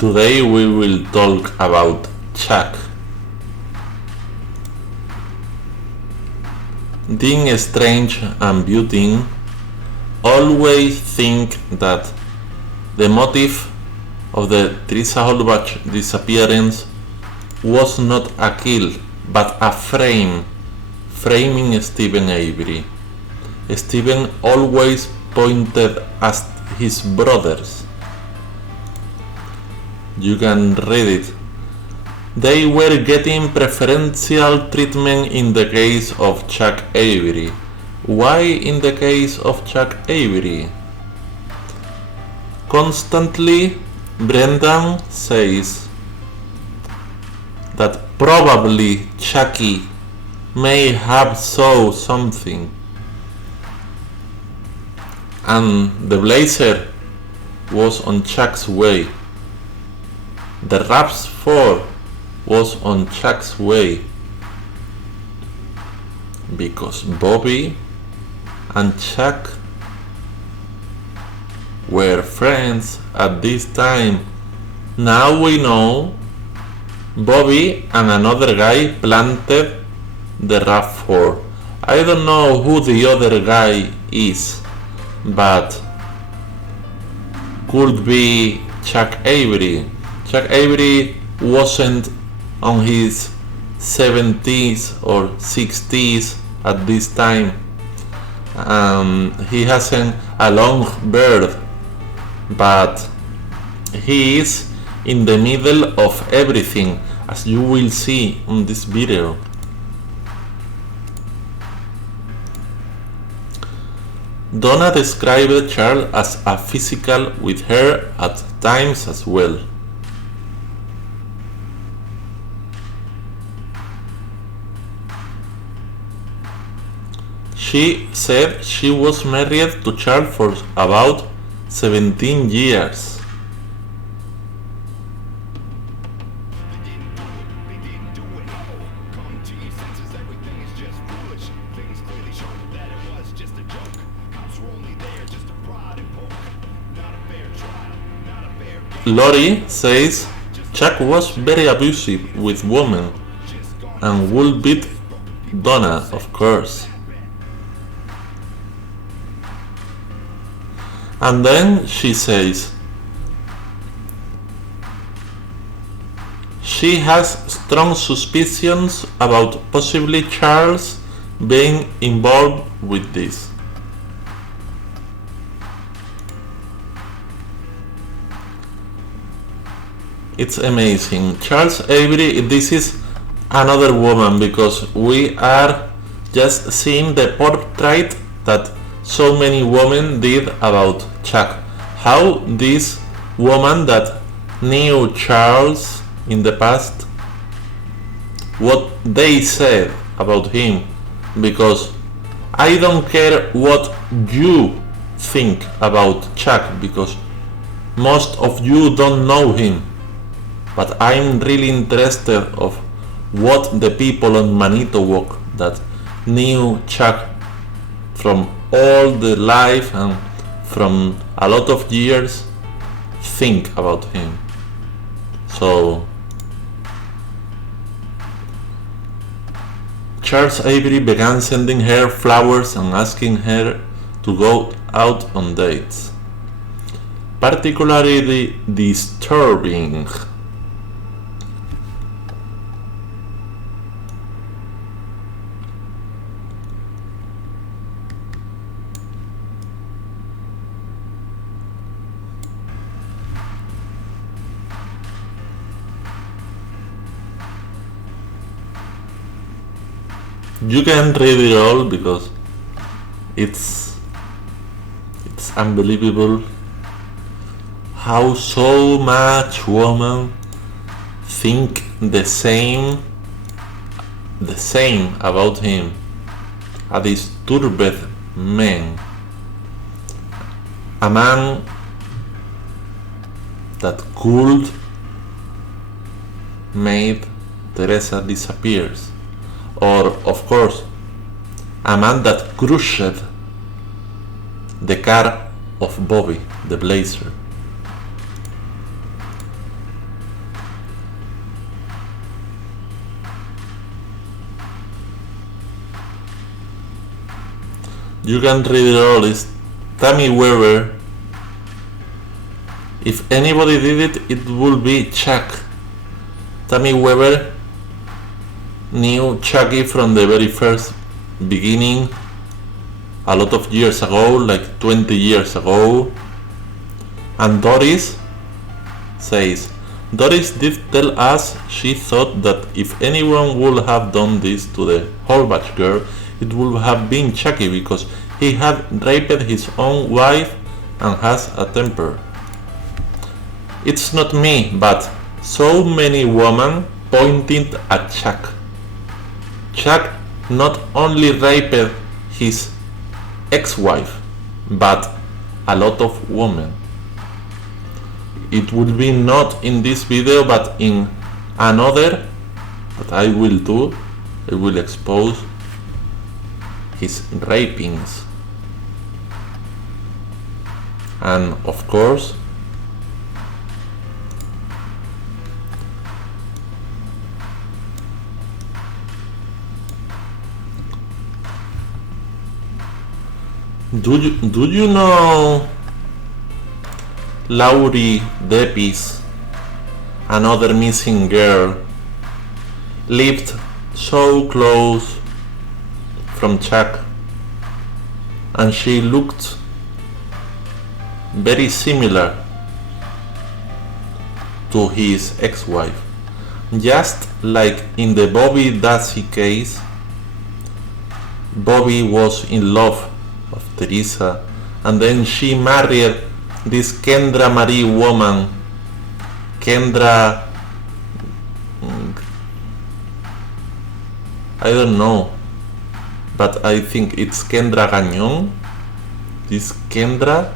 Today we will talk about Chuck. Dean Strange and Beauty always think that the motive of the Teresa Halbach disappearance was not a kill, but a framing Stephen Avery. Stephen always pointed at his brothers. You can read it. They were getting preferential treatment in the case of Chuck Avery. Why in the case of Chuck Avery? Constantly, Brendan says that probably Chucky may have saw something, and the blazer was on Chuck's way. The RAV4 was on Chuck's way because Bobby and Chuck were friends at this time. Now we know Bobby and another guy planted the RAV4. I don't know who the other guy is, but could be Chuck Avery. Chuck Avery wasn't on his 70s or 60s at this time. He hasn't a long beard, but he is in the middle of everything, as you will see in this video. Donna described Charles as a physical with her at times as well. She said she was married to Charles for about 17 years. Lori says Chuck was very abusive with women and would beat Donna, of course. And then she says she has strong suspicions about possibly Charles being involved with this. It's amazing. Charles Avery, this is another woman, because we are just seeing the portrait that so many women did about Chuck. How this woman that knew Charles in the past, what they said about him, because I don't care what you think about Chuck, because most of you don't know him, but I'm really interested of what the people on Manitowoc that knew Chuck from all the life and from a lot of years think about him. So Charles Avery began sending her flowers and asking her to go out on dates. Particularly disturbing. You can read it all because it's unbelievable how so much women think the same about him. A disturbed man, a man that could made Teresa disappears. Or, of course, a man that crushed the car of Bobby, the Blazer. You can read it all. It's Tammy Weber. If anybody did it, it would be Chuck. Tammy Weber knew Chucky from the very first beginning, a lot of years ago, like 20 years ago. And Doris says, Doris did tell us she thought that if anyone would have done this to the Holbach girl, it would have been Chucky because he had raped his own wife and has a temper. It's not me, but so many women pointed at Chuck. Chuck not only raped his ex-wife, but a lot of women. It will be not in this video, but in another that I will do. I will expose his rapings. And of course, do you know Laurie Depis, another missing girl, lived so close from Chuck, and she looked very similar to his ex-wife, just like in the Bobby Dassey case. Bobby was in love of Teresa, and then she married this Kendra Marie woman, Kendra, I don't know, but I think it's Kendra Gagnon. This Kendra,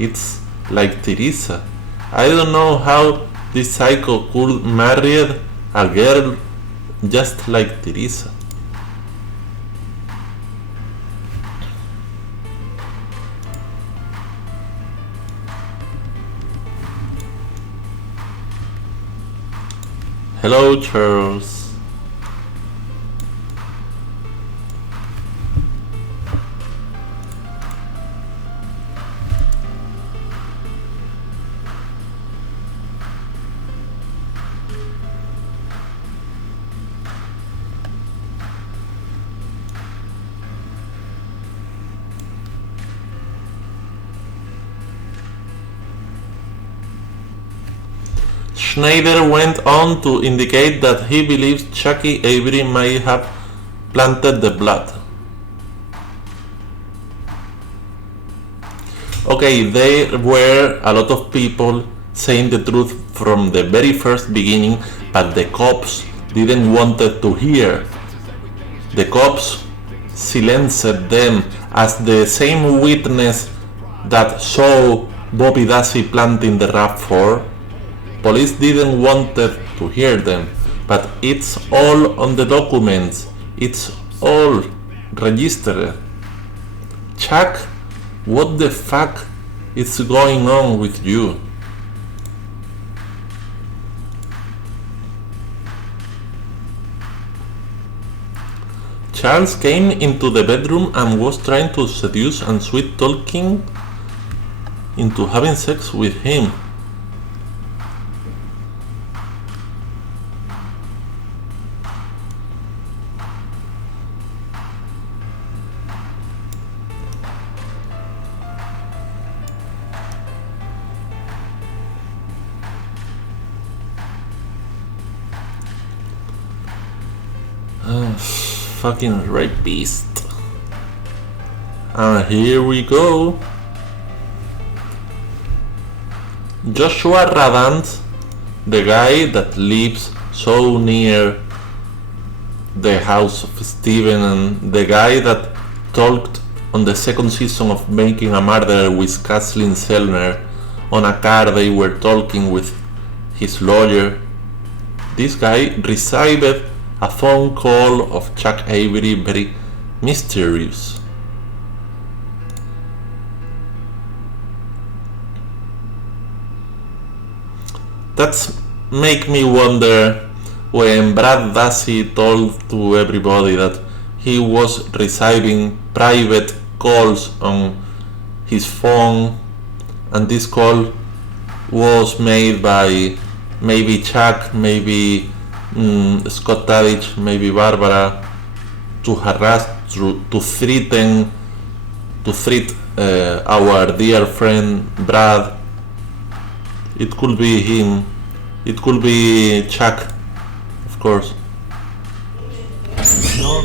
it's like Teresa. I don't know how this psycho could marry a girl just like Teresa. Hello, Charles. Schneider went on to indicate that he believes Chucky Avery may have planted the blood. Okay, there were a lot of people saying the truth from the very first beginning, but the cops didn't want to hear. The cops silenced them as the same witness that saw Bobby Dassey planting the RAV4. Police didn't want to hear them, but it's all on the documents. It's all registered. Chuck, what the fuck is going on with you? Charles came into the bedroom and was trying to seduce and sweet talking into having sex with him. Fucking rapist. And here we go. Joshua Ravant, the guy that lives so near the house of Steven, and the guy that talked on the second season of Making a Murderer with Kathleen Zellner on a car. They were talking with his lawyer. This guy received a phone call of Chuck Avery, very mysterious. That's make me wonder when Brad Dassey told to everybody that he was receiving private calls on his phone, and this call was made by maybe Chuck, maybe Scott Tadich, maybe Barbara, to harass, to threat our dear friend Brad. It could be him, it could be Chuck, of course. No,